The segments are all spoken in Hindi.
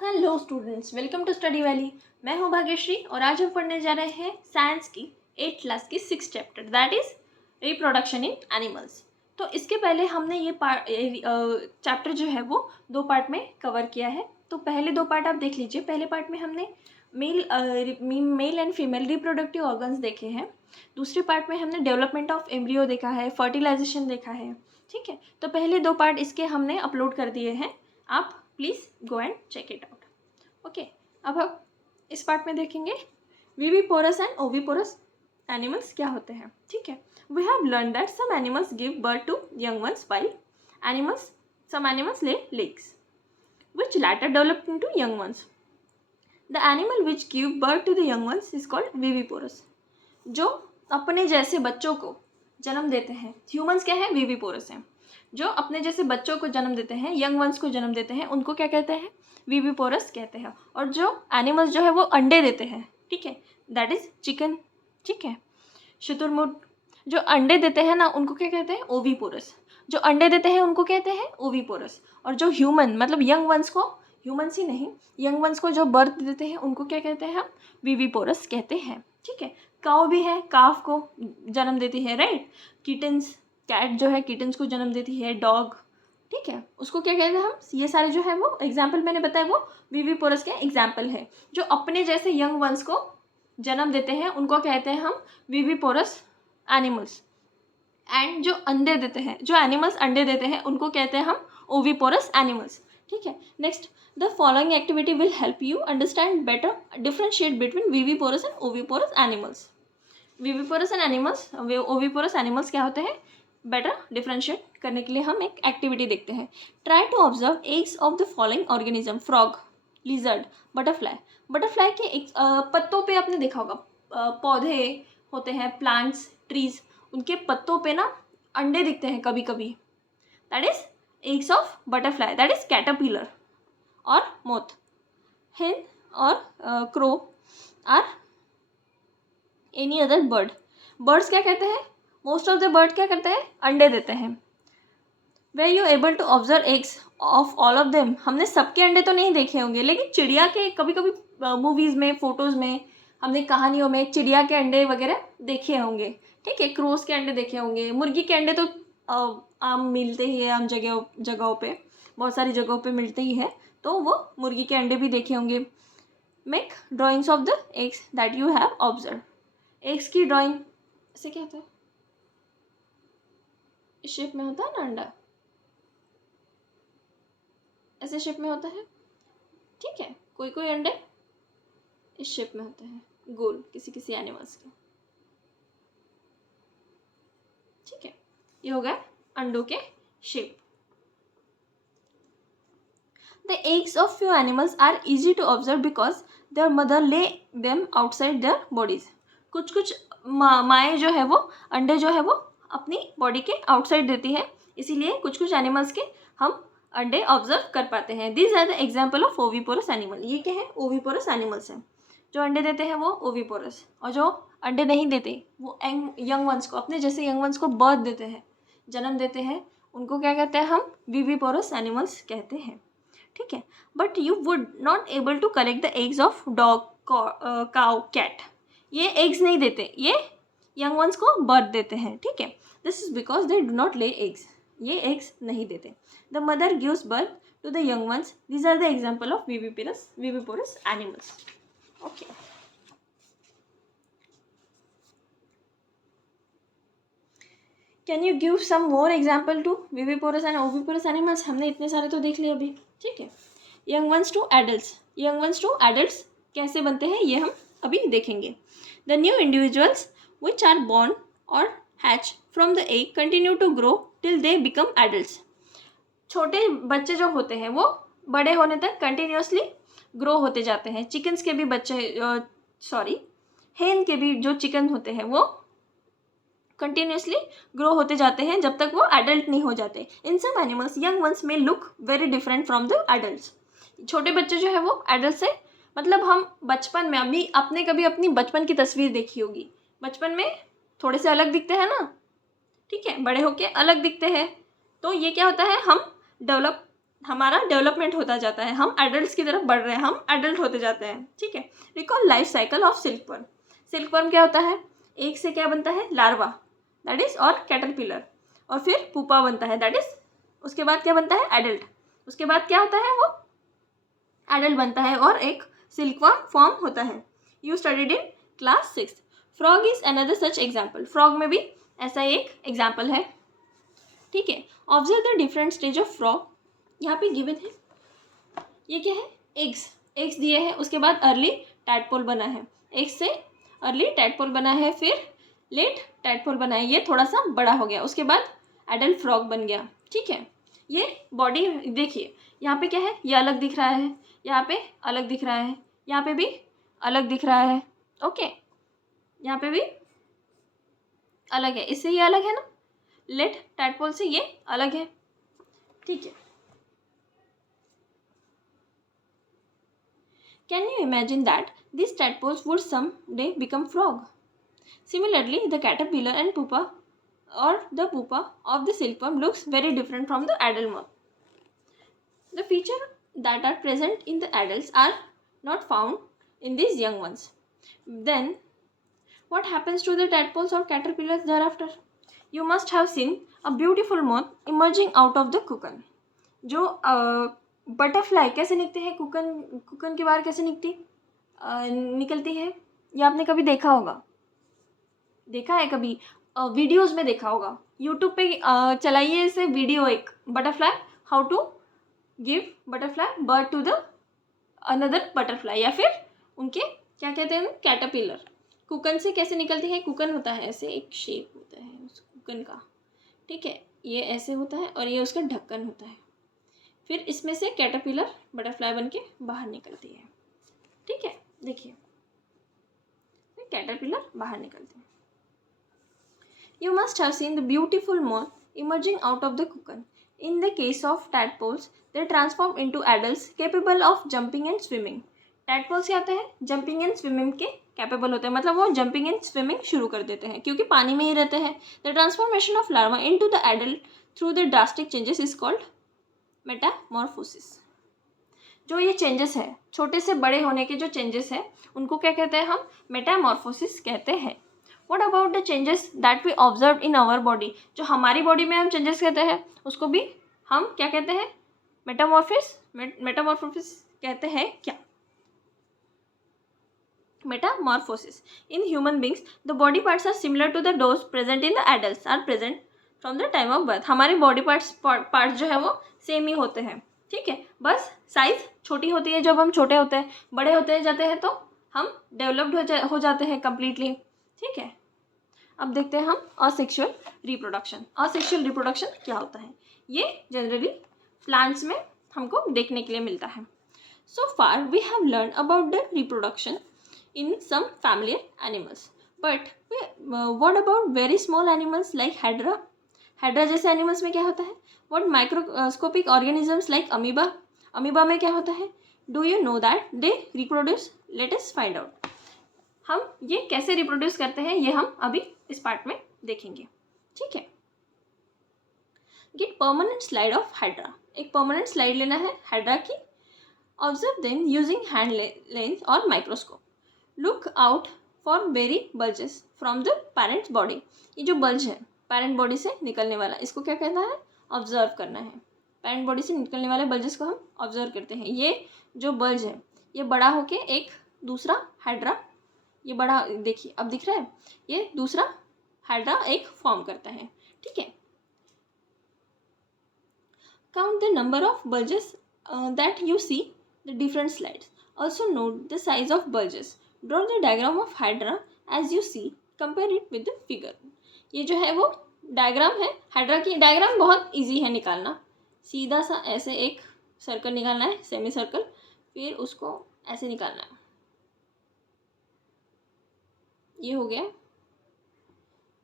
Hello students, welcome to study valley. मैं हूं भाग्यश्री और आज हम पढ़ने जा रहे हैं साइंस की 8th क्लास की 6th chapter, that is reproduction in animals. तो इसके पहले हमने ये चैप्टर जो है वो दो पार्ट में कवर किया है। तो पहले दो पार्ट आप देख लीजिए। पहले पार्ट में हमने male and female reproductive organs देखे हैं। दूसरे पार्ट में हमने डेवलपमेंट ऑफ एम्ब्रियो देखा है, फर्टिलाइजेशन देखा है। ठीक है, तो पहले दो पार्ट इसके हमने अपलोड कर दिए हैं, आप please go and check it out. Okay, अब हम इस पार्ट में देखेंगे विविपोरस एंड ओविपोरस एनिमल्स क्या होते हैं। ठीक है, we have learn that some animals give birth to young ones while some animals lay eggs which later develop into young ones. The animal which give birth to the young ones is called viviporous. जो अपने जैसे बच्चों को जन्म देते हैं, ह्यूमंस क्या है, विविपोरस हैं। जो अपने जैसे बच्चों को जन्म देते हैं, यंग वंस को जन्म देते हैं, उनको क्या कहते हैं, विविपोरस कहते हैं। और जो एनिमल्स जो है वो अंडे देते हैं, ठीक है, दैट इज चिकन। ठीक है, शुतुरमुर्ग जो अंडे देते हैं ना, उनको क्या कहते हैं, ओविपोरस। जो अंडे देते हैं उनको कहते हैं ओविपोरस। और जो ह्यूमन मतलब यंग वंस को, ह्यूमंस ही नहीं, यंग वंस को जो बर्थ देते हैं उनको क्या कहते हैं, हम विविपोरस कहते हैं। ठीक है, काऊ भी है, काफ को जन्म देती है, राइट। किटन्स, कैट जो है किटन्स को जन्म देती है, डॉग, ठीक है, उसको क्या कहते हैं हम। ये सारे जो है वो एग्जाम्पल मैंने बताया वो विविपोरस के एग्जाम्पल है। जो अपने जैसे यंग वंस को जन्म देते हैं उनको कहते हैं हम विविपोरस एनिमल्स। एंड जो अंडे देते हैं, जो एनिमल्स अंडे देते हैं उनको कहते हैं हम ओविपोरस एनिमल्स। ठीक है, next, the following activity will help you understand better differentiate between viviparous and oviparous animals. Viviparous and animals, oviparous animals क्या होते हैं, बेटर डिफरेंशिएट करने के लिए हम एक एक्टिविटी देखते हैं। Try to observe eggs of the following organism, frog, lizard, butterfly. Butterfly के पत्तों पे आपने देखा होगा, पौधे होते हैं, प्लांट्स, ट्रीज, उनके पत्तों पे ना अंडे दिखते हैं कभी कभी, that is eggs of butterfly, that is caterpillar. और मोथ, hen और crow are any other bird. Birds क्या कहते हैं, मोस्ट ऑफ द बर्ड क्या करते हैं, अंडे देते हैं। Were you able to observe eggs of all of them. हमने सबके अंडे तो नहीं देखे होंगे, लेकिन चिड़िया के कभी कभी मूवीज़ में, फोटोज़ में, हमने कहानियों में चिड़िया के अंडे वगैरह देखे होंगे। ठीक है, क्रोस के अंडे देखे होंगे, मुर्गी के अंडे तो आम मिलते ही है, आम जगहों पे, बहुत सारी जगहों पे मिलते ही है, तो वो मुर्गी के अंडे भी देखे होंगे। Make drawings of the eggs that you have observe. Eggs की ड्राइंग ऐसे क्या होता है, इस शेप में होता है ना अंडा, ऐसे शेप में होता है। ठीक है, कोई कोई अंडे इस शेप में होते हैं, गोल, किसी किसी एनिमल्स के। ठीक है, ये हो गया अंडों के shape. The eggs of few animals are easy to observe because their mother lay them outside their bodies. कुछ कुछ माएँ जो है वो अंडे जो है वो अपनी बॉडी के आउटसाइड देती है, इसीलिए कुछ कुछ एनिमल्स के हम अंडे ऑब्जर्व कर पाते हैं। These are the example of oviporous animal. ये क्या है, ओविपोरस एनिमल्स हैं। जो अंडे देते हैं वो ओविपोरस, और जो अंडे नहीं देते वो यंग वंस को, अपने जैसे यंग वंस को बर्थ देते हैं, जन्म देते हैं, उनको क्या कहते हैं, हम विविपोरस एनिमल्स कहते हैं। ठीक है, but you would not able to collect the eggs of dog, cow, cat. ये एग्स नहीं देते, ये यंग वंस को बर्थ देते हैं। ठीक है, this is because they do not lay eggs, ये एग्स नहीं देते। The mother gives birth to the young ones. These are the example of viviparous animals. Okay, can you give some more example to viviparous and oviparous animals. हमने इतने सारे तो देख लिए अभी। ठीक है, young ones to adults, young ones to adults कैसे बनते हैं ये हम अभी देखेंगे। The new individuals which are born और hatch from the egg continue to grow till they become adults. छोटे बच्चे जो होते हैं वो बड़े होने तक कंटिन्यूसली ग्रो होते जाते हैं। चिकन्स के भी बच्चे, हेन के भी जो चिकन होते हैं वो कंटिन्यूसली ग्रो होते जाते हैं जब तक वो एडल्ट नहीं हो जाते। इन सम एनिमल्स यंग वंस में look very different from the adults. छोटे बच्चे जो है वो एडल्ट से, मतलब हम बचपन में, अभी आपने कभी अपनी बचपन की तस्वीर देखी होगी, बचपन में थोड़े से अलग दिखते हैं ना, ठीक है, बड़े होके अलग दिखते हैं। तो ये क्या होता है, हम डेवलप हमारा डेवलपमेंट होता जाता है, हम एडल्ट की तरफ बढ़ रहे हैं, हम एडल्ट होते जाते हैं, ठीक है। Recall life cycle of silkworm. Silkworm क्या होता है, एक से क्या बनता है, लार्वा दैट इज और कैटरपिलर, और फिर पुपा बनता है दैट इज, उसके बाद क्या बनता है, एडल्ट, उसके बाद क्या होता है, वो एडल्ट बनता है और एक सिल्कवर्म फॉर्म होता है। You studied in class 6। Frog is another such example. Frog में भी ऐसा एक एग्जाम्पल है, ठीक है। Observe the different stage of frog, यहाँ पे गिवन है, ये क्या है, एग्स, एग्स दिए हैं, उसके बाद अर्ली टैडपोल बना है, एग्स से अर्ली टैडपोल बना है, फिर लेट टैडपोल बना है, ये थोड़ा सा बड़ा हो गया, उसके बाद एडल्ट फ्रॉग बन गया, ठीक है। ये बॉडी देखिए, यहाँ पे क्या है, ये अलग दिख रहा है, यहाँ पे अलग दिख रहा है, यहाँ पे भी अलग दिख रहा है, ओके, यहाँ पे भी अलग है, इससे ये अलग है ना, लेट टैडपोल से ये अलग है, ठीक है। Can you imagine that these tadpoles would someday become frog? Similarly, the caterpillar and pupa or the pupa of the silkworm looks very different from the adult one. The features that are present in the adults are not found in these young ones. Then, what happens to the tadpoles or caterpillars thereafter? You must have seen a beautiful moth emerging out of the cocoon. जो बटरफ्लाई कैसे निकलते हैं, कुकन के बाहर कैसे निकलती है, ये आपने कभी देखा होगा, देखा है कभी, वीडियोस में देखा होगा, यूट्यूब पे चलाइए इसे वीडियो, एक butterfly, how to give butterfly birth to the another butterfly, या फिर उनके क्या कहते हैं, कैटरपिलर, कुकन से कैसे निकलती है, कुकन होता है ऐसे एक शेप होता है उस कुकन का, ठीक है, ये ऐसे होता है और ये उसका ढक्कन होता है, फिर इसमें से कैटरपिलर बटरफ्लाई बन के बाहर निकलती है, ठीक है, देखिए कैटरपिलर बाहर निकलती है। You must have seen the beautiful moth emerging out of the cocoon. In the case of tadpoles they transform into adults capable of jumping and swimming. Tadpoles क्या होते हैं, जंपिंग एंड स्विमिंग के कैपेबल होते हैं, मतलब वो जंपिंग एंड स्विमिंग शुरू कर देते हैं क्योंकि पानी में ही रहते हैं। The transformation of larva into the adult through the drastic changes is called Metamorphosis. जो ये चेंजेस है, छोटे से बड़े होने के जो चेंजेस है, उनको क्या कहते हैं, हम मेटामॉर्फोसिस कहते हैं। What about the changes that we observe in our body, जो हमारी बॉडी में हम चेंजेस कहते हैं उसको भी हम क्या कहते हैं, मेटामॉर्फोसिस कहते हैं क्या, metamorphosis. In human beings the body parts are similar to the those present in the adults are present from the time of birth. हमारे बॉडी पार्ट्स जो है वो सेम ही होते हैं, ठीक है, बस साइज छोटी होती है जब हम छोटे होते हैं, बड़े होते जाते हैं तो हम डेवलप्ड हो जाते हैं कम्प्लीटली, ठीक है। अब देखते हैं हम असेक्सुअल रिप्रोडक्शन। असेक्सुअल रिप्रोडक्शन क्या होता है, ये जनरली प्लांट्स में हमको देखने के लिए मिलता है। So far we have learn about the reproduction in some familiar animals, but what about very small animals like hydra? hydra जैसे एनिमल्स में क्या होता है, what microscopic organisms like amoeba? amoeba में क्या होता है, do you know that they reproduce? let us find out. हम ये कैसे रिप्रोड्यूस करते हैं ये हम अभी इस पार्ट में देखेंगे, ठीक है। Get permanent slide of hydra. एक परमानेंट स्लाइड लेना है हाइड्रा की। Observe them using hand lens और microscope. Look out for very bulges from the parents body. ये जो बल्ज है पेरेंट बॉडी से निकलने वाला, इसको क्या कहना है, ऑब्जर्व करना है। पेरेंट बॉडी से निकलने वाले बल्जेस को हम ऑब्जर्व करते हैं। ये जो बल्ज है ये बड़ा होके एक दूसरा हाइड्रा, ये बड़ा देखिए अब दिख रहा है, ये दूसरा हाइड्रा एक फॉर्म करता है, ठीक है। Count the number of bulges that you see the different slides. Also note the size of bulges. Draw the diagram of hydra as you see. Compare it with the figure. ये जो है वो डायग्राम है हाइड्रा की। डायग्राम बहुत इजी है निकालना, सीधा सा ऐसे एक सर्कल निकालना है, सेमी सर्कल, फिर उसको ऐसे निकालना है, ये हो गया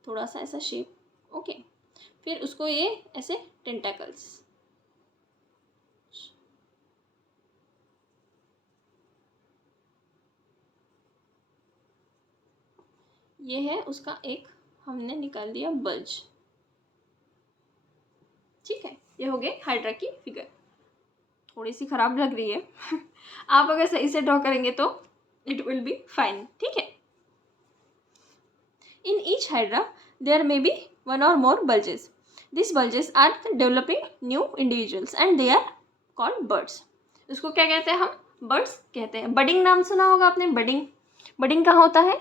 थोड़ा सा ऐसा शेप, ओके। फिर उसको ये ऐसे टेंटाकल्स, ये है उसका एक हमने निकाल दिया बल्ज, ठीक है। ये हो गए हाइड्रा की फिगर। थोड़ी सी ख़राब लग रही है आप अगर सही से ड्रॉ करेंगे तो इट विल बी फाइन, ठीक है। In each hydra there may be one और more bulges. These bulges are developing new individuals and they are called birds. इसको क्या कहते हैं हम? बर्ड्स कहते हैं. बडिंग नाम सुना होगा आपने, बडिंग. बडिंग कहाँ होता है?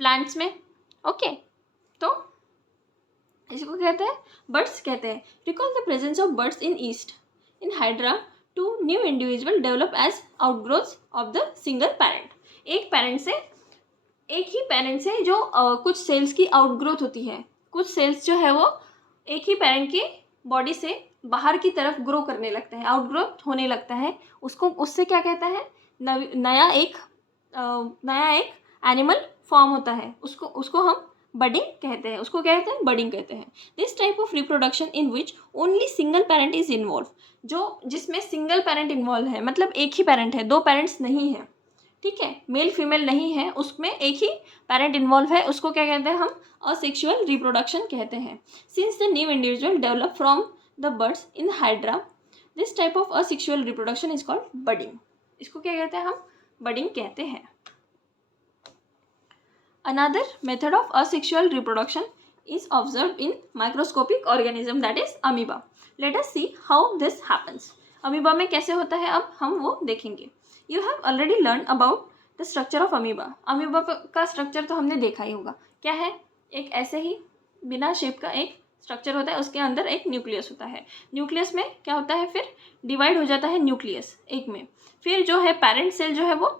प्लांट्स में. ओके, तो इसको कहते हैं बर्ड्स कहते हैं. Recall the presence of birds in yeast. In hydra two new individual develop as outgrowth of the single parent. एक ही पेरेंट से जो कुछ सेल्स की आउटग्रोथ होती है. कुछ सेल्स जो है वो एक ही पेरेंट की बॉडी से बाहर की तरफ ग्रो करने लगता है, आउटग्रोथ होने लगता है. उससे क्या कहता है? नया एक एनिमल फॉर्म होता है. उसको हम बडिंग कहते हैं. उसको क्या कहते हैं? बडिंग कहते हैं. This type of reproduction in which only single parent is involve. जिसमें सिंगल पेरेंट इन्वॉल्व है, मतलब एक ही पेरेंट है, दो पेरेंट्स नहीं है, ठीक है, मेल फीमेल नहीं है, उसमें एक ही पेरेंट इन्वॉल्व है, उसको क्या कहते हैं हम? असेक्सुअल रिप्रोडक्शन कहते हैं. Since the new individual develop from the birds in hydra, this type of asexual reproduction is called budding. इसको क्या कहते हैं हम? बडिंग कहते हैं. Another method of asexual reproduction is observed in microscopic organism that is amoeba. Let us see how this happens. Amoeba में कैसे होता है अब हम वो देखेंगे. You have already learned about the structure of amoeba. Amoeba का स्ट्रक्चर तो हमने देखा ही होगा. क्या है? एक ऐसे ही बिना शेप का एक स्ट्रक्चर होता है, उसके अंदर एक न्यूक्लियस होता है. न्यूक्लियस में क्या होता है? फिर डिवाइड हो जाता है न्यूक्लियस एक में. फिर जो है पेरेंट सेल जो है वो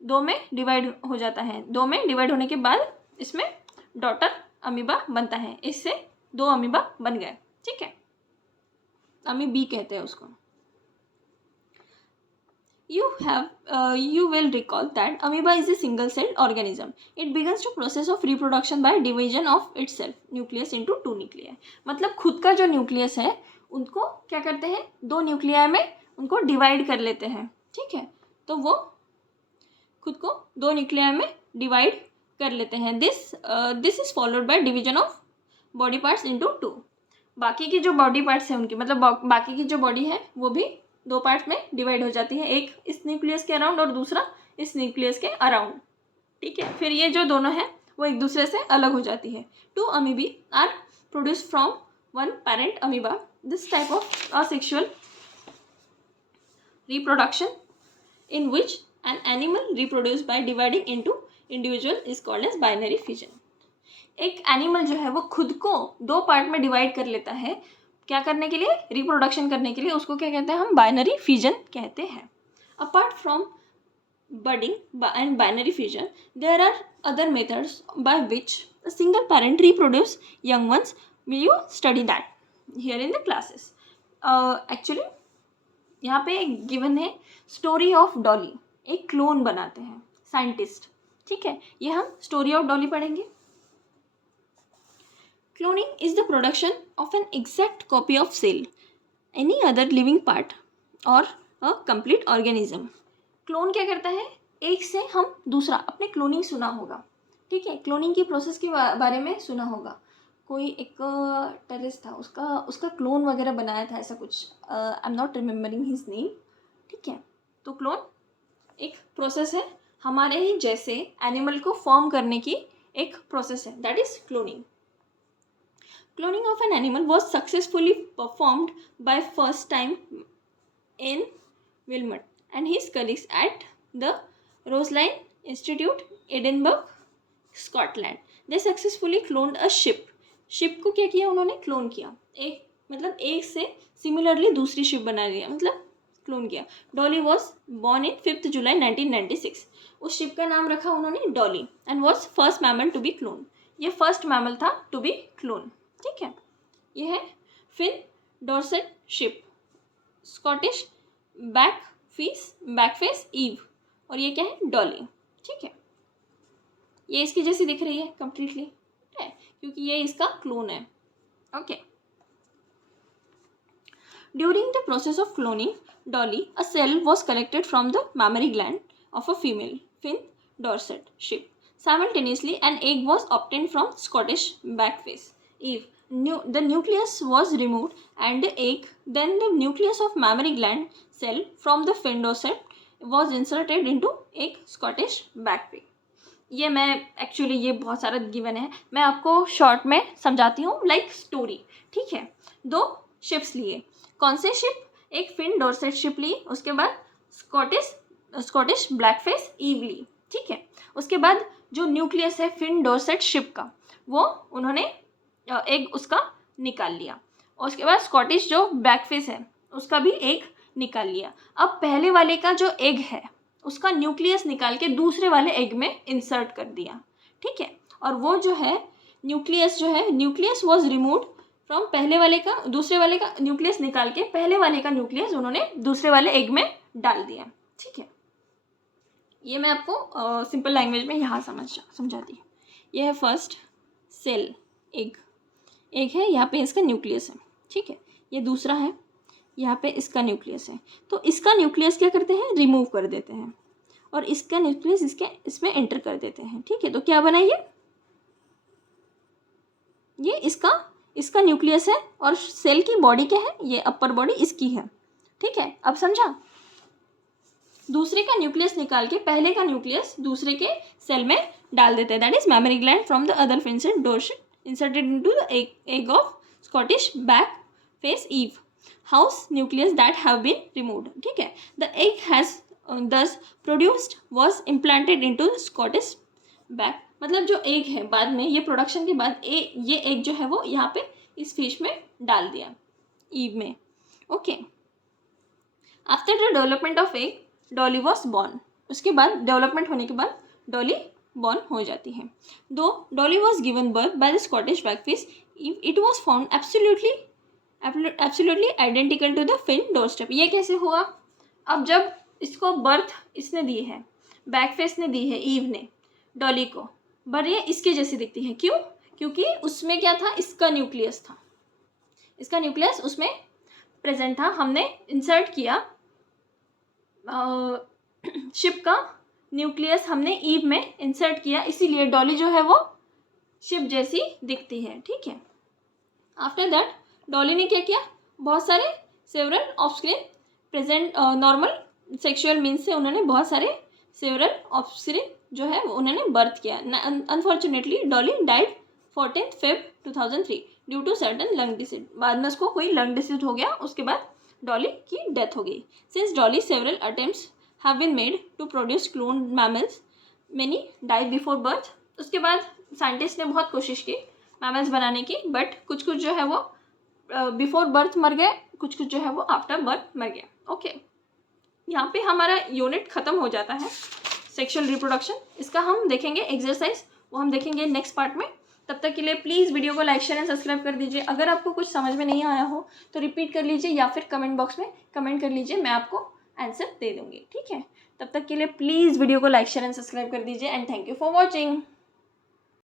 दो में डिवाइड हो जाता है. दो में डिवाइड होने के बाद इसमें डॉटर अमीबा बनता है. इससे दो अमीबा बन गए, ठीक है. अमीबी कहते हैं उसको. You will recall that amoeba is a single-celled organism. It begins to process of reproduction by division of itself nucleus into two nuclei. मतलब खुद का जो न्यूक्लियस है उनको क्या करते हैं? दो न्यूक्लियाई में उनको डिवाइड कर लेते हैं, ठीक है. तो वो खुद को दो न्यूक्लियाई में डिवाइड कर लेते हैं. This is followed by division of body parts into two. बाकी की जो बॉडी पार्ट्स हैं उनकी, मतलब बाकी की जो बॉडी है वो भी दो पार्ट्स में डिवाइड हो जाती है. एक इस न्यूक्लियस के अराउंड और दूसरा इस न्यूक्लियस के अराउंड, ठीक है. फिर ये जो दोनों हैं वो एक दूसरे से अलग हो जाती है. Two amoebae are produce from one parent amoeba. This type of asexual reproduction in which an animal reproduce by dividing into individual is called as binary fission. एक एनिमल जो है वो खुद को दो पार्ट में डिवाइड कर लेता है. क्या करने के लिए? रिप्रोडक्शन करने के लिए. उसको क्या कहते हैं हम? बाइनरी फिजन कहते हैं. Apart from budding and binary fission there are other methods by which a single parent reproduce young ones. Will you study that here in the classes. Actually यहाँ पे गिवन है स्टोरी ऑफ डॉली. एक क्लोन बनाते हैं साइंटिस्ट, ठीक है. ये हम स्टोरी ऑफ डॉली पढ़ेंगे. Cloning is the production of an exact copy of cell, any other living part or a complete organism. Clone क्या करता है? एक से हम दूसरा. आपने क्लोनिंग सुना होगा, ठीक है. क्लोनिंग की प्रोसेस के बारे में सुना होगा. कोई एक टेररिस्ट था, उसका क्लोन वगैरह बनाया था, ऐसा कुछ. I am not remembering his name, ठीक है. तो क्लोन एक प्रोसेस है, हमारे ही जैसे एनिमल को फॉर्म करने की एक प्रोसेस है. That is cloning. Cloning of an animal was successfully performed by first time in Wilmot and his colleagues at the Roseline Institute, Edinburgh, Scotland. They successfully cloned a ship. Ship को क्या किया उन्होंने? क्लोन किया. एक से सिमिलरली दूसरी शिप बना लिया, मतलब क्लोन किया. Dolly was born in 5 July 1996. उस शिप का नाम रखा उन्होंने Dolly and was first mammal to be clone. ये फर्स्ट मैमल था टू बी क्लोन, ठीक है. ये है Finn Dorset sheep, Scottish blackface ewe, और ये क्या है? डॉली, ठीक है. ये इसकी जैसी दिख रही है कंप्लीटली, है क्योंकि ये इसका क्लोन है, okay. During the process of cloning Dolly, a cell was collected from the mammary gland of a female fin dorsett ship. Simultaneously, an egg was obtained from Scottish backface Eve. the nucleus was removed and the egg, then the nucleus of mammary gland cell from the fin dorset was inserted into एक Scottish backpack. ये मैं एक्चुअली ये बहुत सारा गिवन है, मैं आपको शॉर्ट में समझाती हूँ लाइक स्टोरी, ठीक है। 2 शिप्स लिए, कौन से शिप? एक फिन डॉर्सेट शिप ली, उसके बाद स्कॉटिश ब्लैकफेस ईव ली, ठीक है। उसके बाद जो न्यूक्लियस है फिन डॉर्सेट शिप का, वो उन्होंने एग उसका निकाल लिया, और उसके बाद स्कॉटिश जो ब्लैकफेस है उसका भी एग निकाल लिया। अब पहले वाले का जो एग है उसका न्यूक्लियस निकाल के दूसरे वाले एग में इंसर्ट कर दिया, ठीक है। और वो जो है न्यूक्लियस वॉज रिमूव्ड फ्रॉम पहले वाले का, दूसरे वाले का न्यूक्लियस निकाल के पहले वाले का न्यूक्लियस उन्होंने दूसरे वाले एग में डाल दिया, ठीक है। ये मैं आपको सिंपल लैंग्वेज में यहाँ समझाती हूँ। ये है फर्स्ट सेल, एग है, यहाँ पे इसका न्यूक्लियस है, ठीक है। ये दूसरा है, यहाँ पे इसका न्यूक्लियस है। तो इसका न्यूक्लियस क्या करते हैं? रिमूव कर देते हैं, और इसका न्यूक्लियस इसमें एंटर कर देते हैं, ठीक है। तो क्या बना ये इसका न्यूक्लियस है, और सेल की बॉडी क्या है? ये अपर बॉडी इसकी है, ठीक है। अब समझा? दूसरे का न्यूक्लियस निकाल के पहले का न्यूक्लियस दूसरे के सेल में डाल देते हैं, that is mammary gland from the other Finn Dorset inserted into the egg of Scottish blackface ewe whose nucleus that have been removed, ठीक है। The egg has thus produced was implanted into Scottish बैक, मतलब जो एग है बाद में ये प्रोडक्शन के बाद ये एग जो है वो यहाँ पे इस फिश में डाल दिया, ईव में, okay. After the development of egg Dolly was born, उसके बाद डेवलपमेंट होने के बाद डॉली बॉर्न हो जाती है। दो Dolly was given birth by the Scottish blackface, it was found absolutely identical to the Finn Dorset. ये कैसे हुआ? अब जब इसको बर्थ इसने दी है, बैकफेस ने दी है ईव ने डॉली को, पर ये इसके जैसी दिखती है, क्यों? क्योंकि उसमें क्या था? इसका न्यूक्लियस था, इसका न्यूक्लियस उसमें प्रेजेंट था, हमने इंसर्ट किया शिप का न्यूक्लियस हमने ईव में इंसर्ट किया, इसीलिए डॉली जो है वो शिप जैसी दिखती है, ठीक है। आफ्टर दैट डॉली ने क्या किया? बहुत सारे several offscreen present normal sexual means से उन्होंने बहुत सारे सेवरल ऑफस्क्रीन जो है वो उन्होंने बर्थ किया। Unfortunately Dolly died 14 Feb 2003 due to certain lung disease. बाद में उसको कोई लंग डिसीज हो गया, उसके बाद डॉली की डेथ हो गई। Since Dolly several attempts have been made to produce clone mammals, many died before birth. उसके बाद साइंटिस्ट ने बहुत कोशिश की मैमल्स बनाने की, बट कुछ कुछ जो है वो बिफोर बर्थ मर गए, कुछ कुछ जो है वो आफ्टर बर्थ मर गया, ओके। यहाँ पे हमारा यूनिट ख़त्म हो जाता है सेक्सुअल रिप्रोडक्शन। इसका हम देखेंगे एक्सरसाइज, वो हम देखेंगे नेक्स्ट पार्ट में। तब तक के लिए प्लीज़ वीडियो को लाइक शेयर एंड सब्सक्राइब कर दीजिए। अगर आपको कुछ समझ में नहीं आया हो तो रिपीट कर लीजिए या फिर कमेंट बॉक्स में कमेंट कर लीजिए, मैं आपको आंसर दे दूँगी, ठीक है। तब तक के लिए प्लीज़ वीडियो को लाइक शेयर एंड सब्सक्राइब कर दीजिए and thank you for watching.